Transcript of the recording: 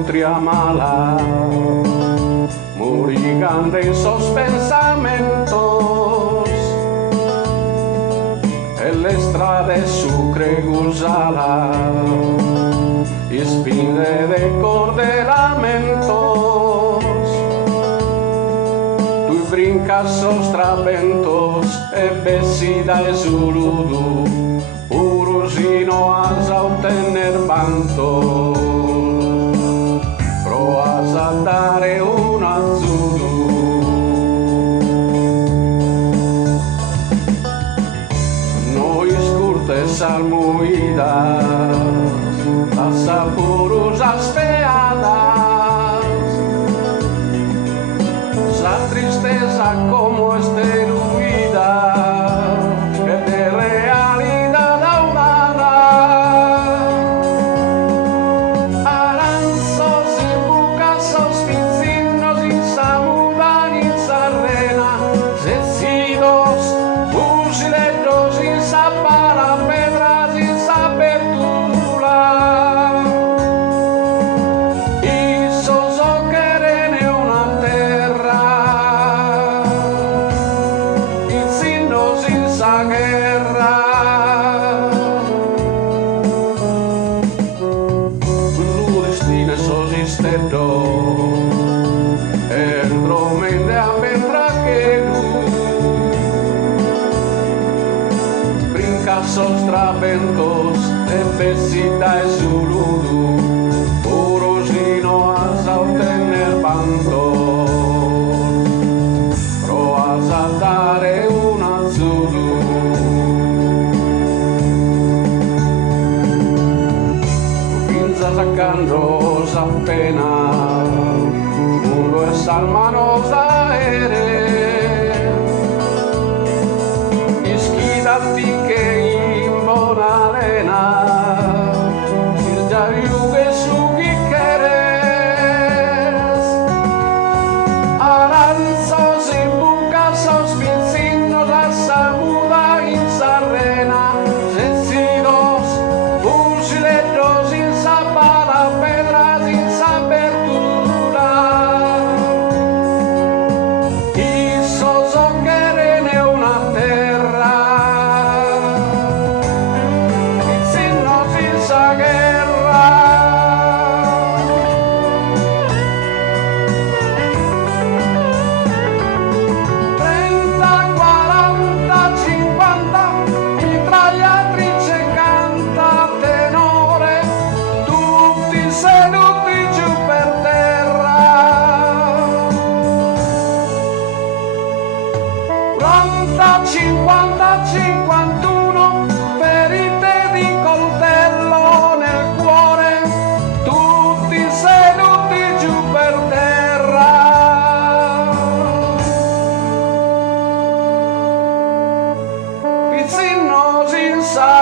industria mala, murigando esos pensamentos, en la estrada de Sucre Gusala, espinde de cordelamentos, tu brincas os traventos, e besida e zurudu, urusino as a ottener bantos, proas a dare un azzurro. Noi scurtes almoidas, las apurusas peadas, sa tristeza como esteroida, que de realidad ahumada, aranzos y bucasos, pincinos y samuda y sarrena, cecidos, fusiletos y zapara, pedras y zapetura, y soso querene una terra, y sino sin sa guerra. Ludistine sosistedo, Andromede a Petraquelu, brincas os traventos, e besita e zurudu, urusino as a ottener bantos, proas a dare un azzurro. Pinzas sacando appena, mundo es almanos aeree, ischidati che in buona lena, il giariuge su chi queres, aranzos y bucasos, pincinos a samuda in sarrena, cecidos, fusiletos in zapala, pedras in zapertura, y soso querene una terra, y sino sin sa guerra. Trenta, 40, 50, mitragliatrice canta tenore, tutti seduti giù per terra. 40, 50, 51, ferite di coltello nel cuore, tutti seduti giù per terra. Pizzino sin sa